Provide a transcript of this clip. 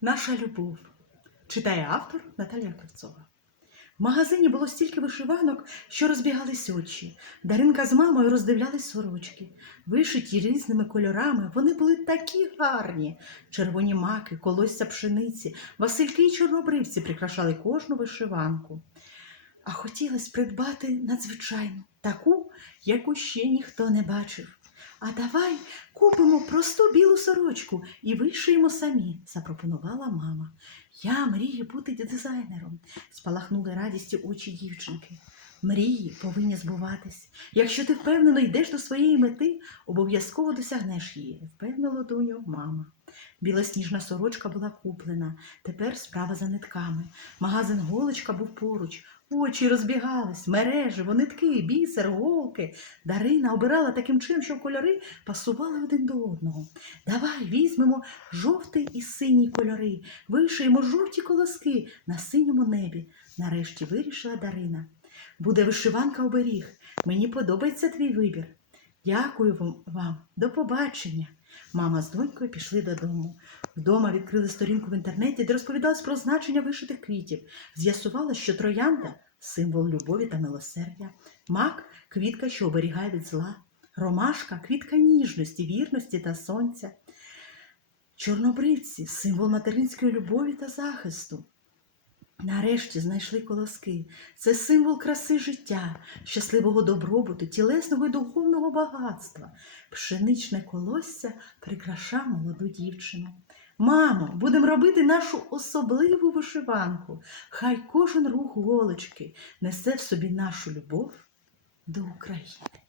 Наша любов. Читає автор Наталія Кравцова. В магазині було стільки вишиванок, що розбігались очі. Даринка з мамою роздивлялись сорочки. Вишиті різними кольорами, вони були такі гарні. Червоні маки, колосся пшениці, васильки й чорнобривці прикрашали кожну вишиванку. А хотілося придбати надзвичайну, таку, яку ще ніхто не бачив. А давай купимо просту білу сорочку і вишиємо самі, запропонувала мама. Я мрію бути дизайнером, спалахнули радістю очі дівчинки. Мрії повинні збуватись. Якщо ти впевнено йдеш до своєї мети, обов'язково досягнеш її, впевнила доню мама. Білосніжна сорочка була куплена. Тепер справа за нитками. Магазин голочка був поруч. Очі розбігались, мережево, нитки, бісер, голки. Дарина обирала таким чином, що кольори пасували один до одного. Давай візьмемо жовтий і синій кольори, вишиємо жовті колоски на синьому небі. Нарешті вирішила Дарина. Буде вишиванка оберіг. Мені подобається твій вибір. Дякую вам. До побачення. Мама з донькою пішли додому. Вдома відкрили сторінку в інтернеті, де розповідалось про значення вишитих квітів. З'ясувалось, що троянда символ любові та милосердя, мак квітка, що оберігає від зла, ромашка квітка ніжності, вірності та сонця. Чорнобривці символ материнської любові та захисту. Нарешті знайшли колоски. Це символ краси життя, щасливого добробуту, тілесного і духовного багатства. Пшеничне колосся прикраша молоду дівчину. Мамо, будемо робити нашу особливу вишиванку. Хай кожен рух голочки несе в собі нашу любов до України.